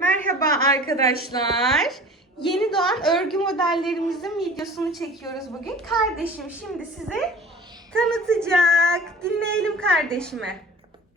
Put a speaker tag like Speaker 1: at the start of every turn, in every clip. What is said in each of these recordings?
Speaker 1: Merhaba arkadaşlar. Yeni doğan örgü modellerimizin videosunu çekiyoruz bugün. Kardeşim şimdi size tanıtacak. Dinleyelim kardeşimi.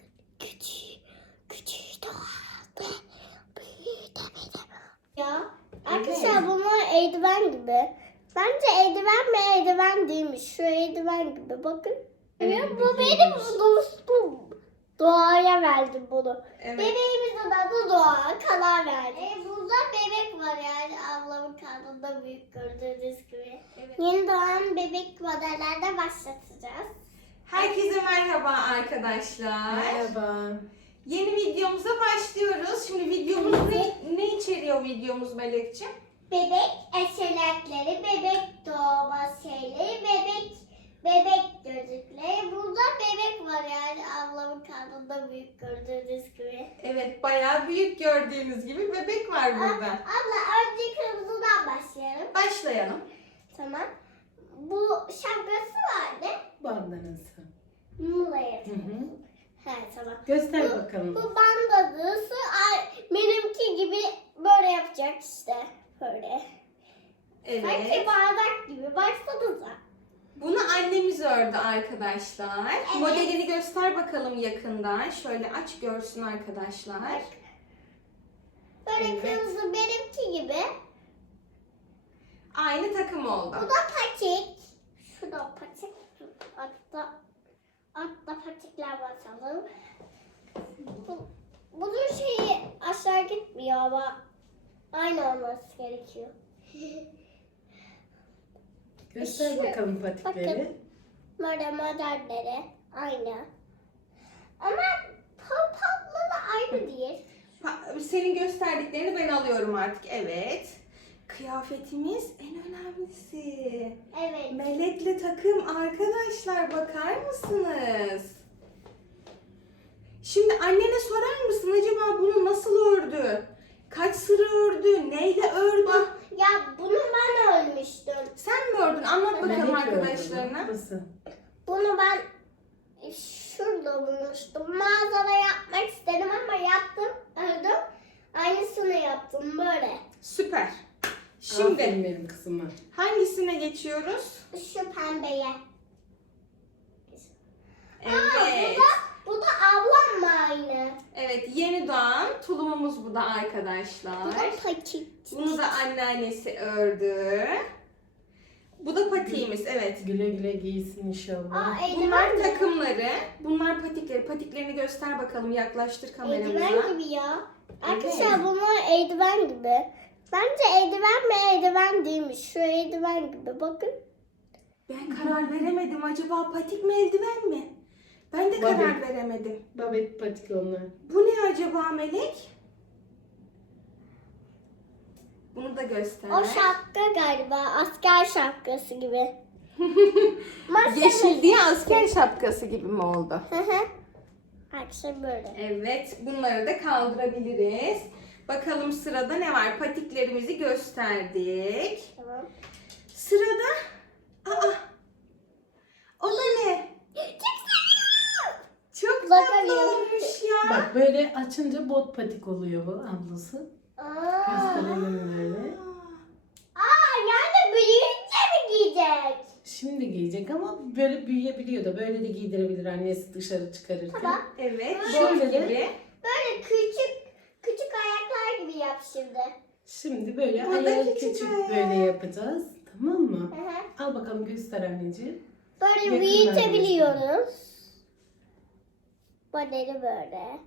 Speaker 2: Küçük doğaldı. Büyütemedim. Ya arkadaşlar bunlar eldiven gibi. Bence eldiven mi eldiven değilmiş. Şu eldiven gibi bakın.
Speaker 1: Evet,
Speaker 2: Bu benim dostum. Doğaya verdim bunu.
Speaker 1: Evet.
Speaker 2: Bebeğimizin adı Doğa. Karar verdim. Burada bebek var yani ablamın karnında büyük gördüğünüz gibi.
Speaker 1: Evet.
Speaker 2: Yeni doğan bebek modellerde başlatacağız.
Speaker 1: Herkese merhaba arkadaşlar.
Speaker 3: Merhaba.
Speaker 1: Yeni videomuza başlıyoruz. Şimdi videomuz ne içeriyor videomuz Melekciğim?
Speaker 2: Bebek eşeletleri, bebek doğma şeyleri, bebek gözlükleri. Burada bebek var yani ablamın karnında büyük gördüğünüz gibi.
Speaker 1: Evet, bayağı büyük gördüğünüz gibi bebek var burada.
Speaker 2: Abla önce kırmızıdan başlayalım.
Speaker 1: Başlayalım.
Speaker 2: Tamam. Bu şapkası vardı.
Speaker 3: Bandanası.
Speaker 2: Mula'ya.
Speaker 3: Hı hı.
Speaker 2: He tamam.
Speaker 3: Göster bakalım.
Speaker 2: Bu bandası benimki gibi böyle yapacak işte. Böyle. Sanki
Speaker 1: Evet.
Speaker 2: bardak gibi. Baksanıza.
Speaker 1: Bunu annemiz ördü arkadaşlar.
Speaker 2: Evet.
Speaker 1: Modelini göster bakalım yakından. Şöyle aç görsün arkadaşlar.
Speaker 2: Bak. Böyle
Speaker 1: Evet.
Speaker 2: kırmızı benimki gibi.
Speaker 1: Aynı takım oldu.
Speaker 2: Bu da patik. Şu da patik. Altta patikler basalım. Bunun şeyi aşağı gitmiyor ama aynı olması gerekiyor.
Speaker 3: Göster
Speaker 2: Şu-
Speaker 3: bakalım patikleri.
Speaker 2: bakın. Böyle modelleri aynı. Ama patlalı aynı değil.
Speaker 1: Senin gösterdiklerini ben alıyorum artık. Evet. Kıyafetimiz en önemlisi.
Speaker 2: Evet.
Speaker 1: Melek'le takım arkadaşlar, bakar mısınız? Şimdi annene sorar mısın acaba bunu nasıl ördü? Kaç sıra ördü? Neyle ördü?
Speaker 2: Ya bunu ben örmüştüm.
Speaker 1: Sen mi ördün? Anlat bakalım
Speaker 3: Melek ördü.
Speaker 1: arkadaşlarına.
Speaker 3: Nasıl?
Speaker 2: Bunu ben şurada bulmuştum. Mağazada yapmak istedim ama yaptım, ördüm. Aynısını yaptım böyle.
Speaker 1: Süper. Şimdi
Speaker 3: Aferin benim kızıma.
Speaker 1: hangisine geçiyoruz?
Speaker 2: Şu pembeye.
Speaker 1: Evet.
Speaker 2: Bu da ablamla aynı.
Speaker 1: Evet, yeni doğan tulumumuz bu da arkadaşlar.
Speaker 2: Bu da patik.
Speaker 1: Bunu da anneannesi ördü. Bu da patiğimiz, evet.
Speaker 3: Güle güle giysin inşallah.
Speaker 1: Bunlar takımları, bunlar patikleri. Patiklerini göster bakalım, yaklaştır kameramıza.
Speaker 2: Eldiven gibi ya. Arkadaşlar
Speaker 1: Evet.
Speaker 2: bunlar eldiven gibi. Bence eldiven mi eldiven değilmiş. Şu eldiven gibi bakın.
Speaker 1: Ben karar veremedim. Acaba patik mi, eldiven mi? Ben de karar
Speaker 3: Babet.
Speaker 1: veremedim.
Speaker 3: Babet patik onlar.
Speaker 1: Bu ne acaba Melek? Bunu da göster.
Speaker 2: O şapka galiba. Asker şapkası gibi.
Speaker 1: Yeşil diye asker şapkası gibi mi oldu?
Speaker 2: Hı hı. Arkadaşlar böyle.
Speaker 1: Evet, bunları da kaldırabiliriz. Bakalım sırada ne var? Patiklerimizi gösterdik.
Speaker 2: Tamam.
Speaker 1: Sırada, o da ne? Çok tatlı
Speaker 2: Bakalım.
Speaker 1: olmuş ya.
Speaker 3: Bak böyle açınca bot patik oluyor bu ablası.
Speaker 2: Aa.
Speaker 3: Gösterelim böyle.
Speaker 2: Yani büyüyünce mi giyecek?
Speaker 3: Şimdi giyecek ama böyle büyüyebiliyor da böyle de giydirebilir annesi dışarı çıkarırken.
Speaker 2: Tamam.
Speaker 1: Evet,
Speaker 3: Şöyle
Speaker 1: bot
Speaker 3: de-
Speaker 1: gibi.
Speaker 2: Böyle küçük ayaklar gibi yap şimdi.
Speaker 3: Şimdi böyle
Speaker 1: Bu da
Speaker 3: ayağı
Speaker 1: küçük
Speaker 3: küçük
Speaker 1: ayağı.
Speaker 3: böyle yapacağız. Tamam mı?
Speaker 2: Hı hı.
Speaker 3: Al bakalım göster anneciğim.
Speaker 2: Böyle
Speaker 3: Yakından
Speaker 2: büyütebiliyoruz. Modeli böyle.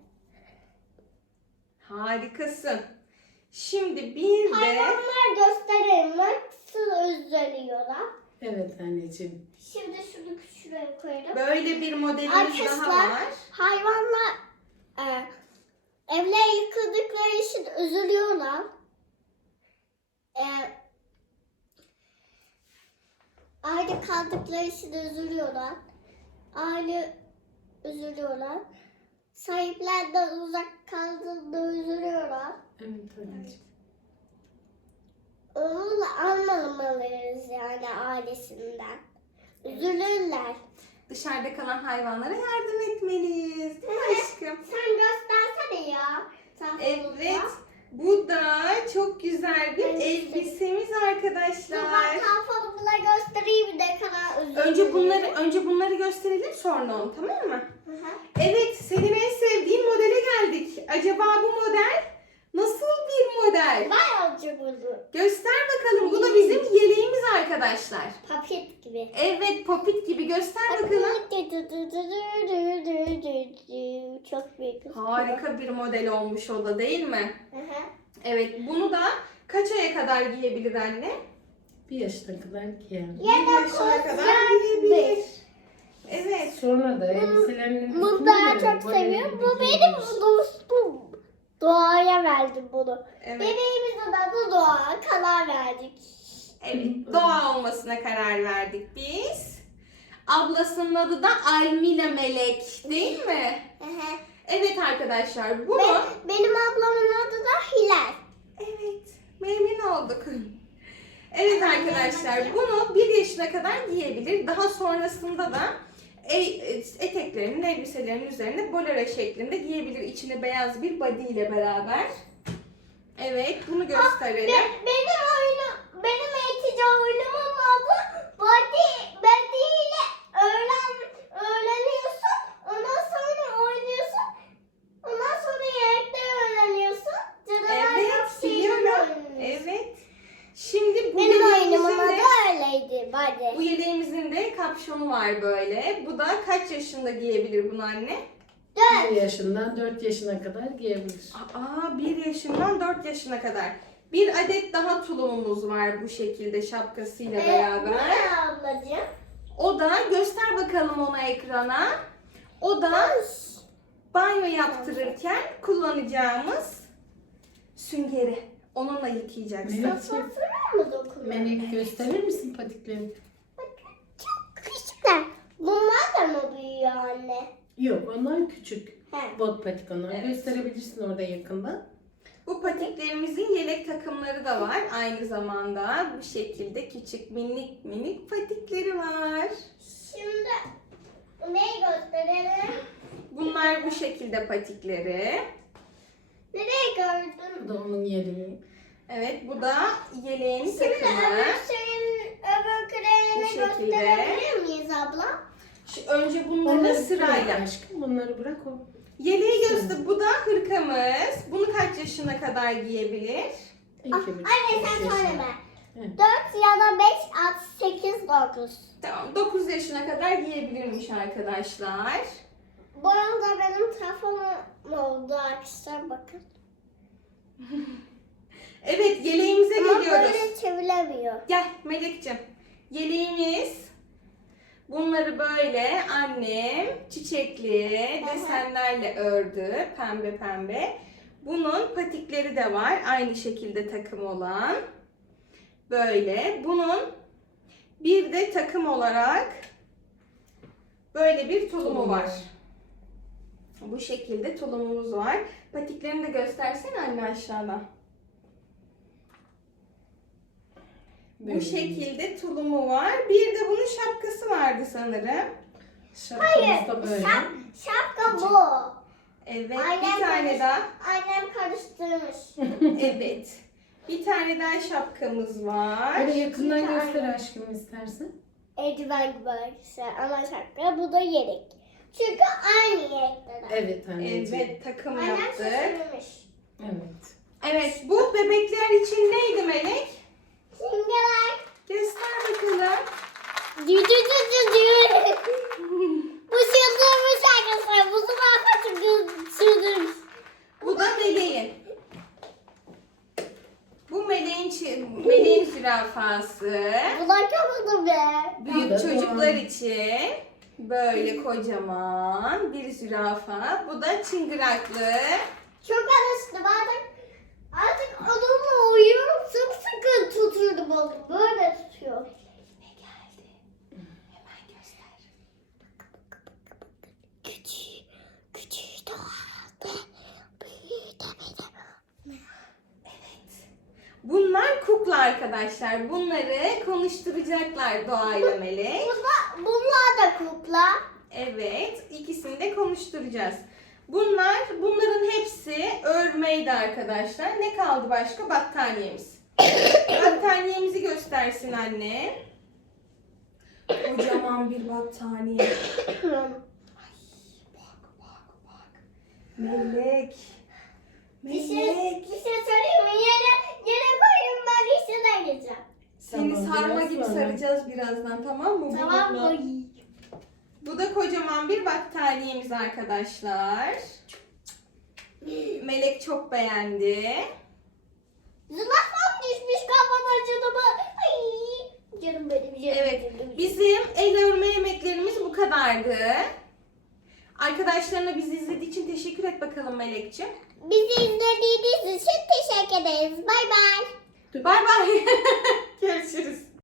Speaker 1: Harikasın. Şimdi bir de
Speaker 2: Hayvanlar gösterelim nasıl üzülüyorlar.
Speaker 3: Evet anneciğim.
Speaker 2: Şimdi şunu şuraya koyalım.
Speaker 1: böyle bir modelimiz daha
Speaker 2: Arkadaşlar
Speaker 1: var.
Speaker 2: hayvanlar evler yıkıldıkları için üzülüyorlar. Aile kaldıkları için üzülüyorlar. Aile üzülüyorlar. Sahiplerinden uzak kaldığında üzülüyorlar.
Speaker 3: Evet anneciğim.
Speaker 2: Onu da almamalıyız yani ailesinden. Üzülürler.
Speaker 1: Dışarıda kalan hayvanlara yardım etmeliyiz. Değil mi aşkım?
Speaker 2: Sen göstersene ya. Sen
Speaker 1: Evet. Bu da çok güzel bir
Speaker 2: Evet.
Speaker 1: elbisemiz
Speaker 2: Dur
Speaker 1: arkadaşlar.
Speaker 2: ben kafanı göstereyim bir de kadar üzüldüm.
Speaker 1: Önce bunları gösterelim, sonra onu, tamam mı?
Speaker 2: Hı hı.
Speaker 1: Evet, senin en sevdiğin modele geldik. Acaba bu model nasıl bir model?
Speaker 2: Var olacak bunu.
Speaker 1: Göster bakalım. Bu da bizim yeleğimiz arkadaşlar.
Speaker 2: Papet gibi.
Speaker 1: Evet, popit gibi, göster bakalım.
Speaker 2: Çok büyük.
Speaker 1: Harika bir model olmuş o da, değil mi?
Speaker 2: Hı hı.
Speaker 1: Evet, bunu da kaç aya kadar giyebilir anne?
Speaker 3: 1 yaşına kadar giyer.
Speaker 2: Ya
Speaker 1: 1
Speaker 2: da
Speaker 1: yaşına kadar
Speaker 2: kozlar
Speaker 1: giyebilir. Evet.
Speaker 3: Sonra da elbiselerinin
Speaker 2: Bunu
Speaker 3: üstüne
Speaker 2: daha
Speaker 3: böyle
Speaker 2: çok
Speaker 3: böyle
Speaker 2: seviyorum.
Speaker 3: bir
Speaker 2: Bu benim
Speaker 3: giyilir.
Speaker 2: dostum. Doğa'ya verdim bunu.
Speaker 1: Evet.
Speaker 2: Bebeğimizin adı Doğa. Karar verdik.
Speaker 1: Evet, doğa olmasına karar verdik biz. Ablasının adı da Almila Melek, değil mi?
Speaker 2: Hı hı.
Speaker 1: Evet arkadaşlar, bunu...
Speaker 2: Benim ablamın adı da Hilal.
Speaker 1: Evet, memnun olduk. Evet arkadaşlar, bunu 1 yaşına kadar giyebilir. Daha sonrasında da eteklerinin, elbiselerinin üzerine bolera şeklinde giyebilir. İçine beyaz bir body ile beraber. Evet, bunu gösterelim.
Speaker 2: Benim eğitici oyunumun adı Body ile öğreniyorsun. Ondan sonra oynuyorsun. Ondan sonra yemekleri öğreniyorsun.
Speaker 1: Evet, biliyorum. Evet. Şimdi bu
Speaker 2: Benim oyunumun
Speaker 1: yeleğimizin
Speaker 2: adı
Speaker 1: de,
Speaker 2: öyleydi. Body.
Speaker 1: bu yeleğimizin de kapşonu var böyle. Bu da kaç yaşında giyebilir bunu anne?
Speaker 3: 1 yaşından 4 yaşına kadar giyebilir.
Speaker 1: Aa, 1 yaşından 4 yaşına kadar. Bir adet daha tulumumuz var bu şekilde şapkasıyla
Speaker 2: Bu
Speaker 1: beraber.
Speaker 2: ne ablacığım?
Speaker 1: O da, göster bakalım ona ekrana. O da banyo yaptırırken kullanacağımız süngeri. Onunla yıkayacaksın.
Speaker 3: Melekciğim,
Speaker 2: Kafasına mı dokunuyor?
Speaker 3: Melek gösterir misin patiklerini?
Speaker 2: Çok küçükler. Bunlar da mı büyüyor anne?
Speaker 3: Yok, onlar küçük.
Speaker 2: He.
Speaker 3: Bot patik onlar.
Speaker 1: Evet.
Speaker 3: Gösterebilirsin orada yakında.
Speaker 1: Bu patiklerimizin yelek takımları da var. Aynı zamanda bu şekilde küçük minik minik patikleri var.
Speaker 2: Şimdi neyi gösterelim?
Speaker 1: Bunlar bu şekilde patikleri.
Speaker 2: Nereye gördün?
Speaker 3: Bu da onun yeleği.
Speaker 1: Evet, bu da yeleğin
Speaker 2: Şimdi
Speaker 1: takımı.
Speaker 2: öbür kremini
Speaker 1: Bu şekilde.
Speaker 2: gösterebilir miyiz abla?
Speaker 1: Önce bunları
Speaker 3: Onları
Speaker 1: sırayla.
Speaker 3: bırak aşkım, bunları bırak o.
Speaker 1: Yeleği göster. Bu da hırkamız. Bunu kaç yaşına kadar giyebilir?
Speaker 3: 2,5
Speaker 2: Anne sen
Speaker 3: yaşına.
Speaker 2: söyleme.
Speaker 3: Evet.
Speaker 2: 4 ya da 5, 6, 8, 9.
Speaker 1: Tamam, 9 yaşına kadar giyebilirmiş arkadaşlar.
Speaker 2: Bu arada benim telefonum oldu arkadaşlar bakın.
Speaker 1: Evet, yeleğimize
Speaker 2: Ama
Speaker 1: geliyoruz.
Speaker 2: böyle çeviremiyor.
Speaker 1: Gel Melek'ciğim. Yeleğimiz. Bunları böyle annem çiçekli desenlerle ördü. Pembe pembe. Bunun patikleri de var. Aynı şekilde takım olan. Böyle. Bunun bir de takım olarak böyle bir tulumu var. Bu şekilde tulumumuz var. Patiklerini de göstersene anne aşağıda.
Speaker 3: Böyle.
Speaker 1: Bu şekilde tulumu var. Bir de bunun şapkası vardı sanırım.
Speaker 3: Şapkamız da böyle.
Speaker 2: Şapka bu.
Speaker 1: Evet,
Speaker 2: Aynen
Speaker 1: bir tane
Speaker 2: böyle.
Speaker 1: daha.
Speaker 2: Annem karıştırmış.
Speaker 1: Evet. Bir tane daha şapkamız var.
Speaker 3: Böyle yakından
Speaker 2: Bir tane.
Speaker 3: göster aşkım istersen.
Speaker 2: Eldiven gibi arkadaşlar ama şapka bu da yelek. Çünkü aynı yelekler.
Speaker 3: Evet anneciğim.
Speaker 1: Evet, takım
Speaker 2: Annem
Speaker 1: yaptık.
Speaker 2: şaşırmış.
Speaker 3: Evet.
Speaker 1: Evet, bu bebekler için neydi Melek?
Speaker 2: Simgeler.
Speaker 1: Göster bakalım.
Speaker 2: Bu çıldırmış arkadaşlar. Bu sabah çıldırmış.
Speaker 1: Bu da meleğin. Bu meleğin zürafası.
Speaker 2: Bu da kapadı be.
Speaker 1: Büyük
Speaker 3: Bu da
Speaker 1: çocuklar
Speaker 3: doğan.
Speaker 1: için böyle kocaman bir zürafa. Bu da çıngıraklı.
Speaker 2: Çok alıştım artık onunla uyuyorum. Sıkı tuturdum onu. Böyle tutuyor.
Speaker 1: Ne geldi? Hemen göster.
Speaker 2: Küçüğü de vardı. Büyüğü de benim.
Speaker 1: Evet. Bunlar kukla arkadaşlar. Bunları konuşturacaklar Doğa ile Melek.
Speaker 2: Bunlar da kukla.
Speaker 1: Evet. İkisini de konuşturacağız. Bunların hepsi örmeydi arkadaşlar. Ne kaldı başka? Battaniyemiz. Battaniyemizi göstersin anne. Kocaman bir battaniye. Bak. Melek.
Speaker 2: Bir şey
Speaker 1: Melek.
Speaker 2: söyleyeyim mi? Yere koyun, ben işine geleceğim.
Speaker 1: Seni
Speaker 3: Tamam,
Speaker 1: sarma
Speaker 3: biraz
Speaker 1: gibi
Speaker 3: sonra.
Speaker 1: saracağız birazdan, tamam mı?
Speaker 2: Tamam
Speaker 1: Bulutla.
Speaker 2: mı?
Speaker 1: Bu da kocaman bir battaniyemiz arkadaşlar. Melek çok beğendi.
Speaker 2: Zılafam düşmüş, kafam acıdı mı? Ay, canım benim, canım
Speaker 1: Evet,
Speaker 2: benim.
Speaker 1: bizim el örme yemeklerimiz bu kadardı. Arkadaşlarına bizi izlediği için teşekkür et bakalım Melek'ciğim.
Speaker 2: Bizi izlediğiniz için teşekkür ederiz. Bay bay.
Speaker 1: Bay bay. Görüşürüz.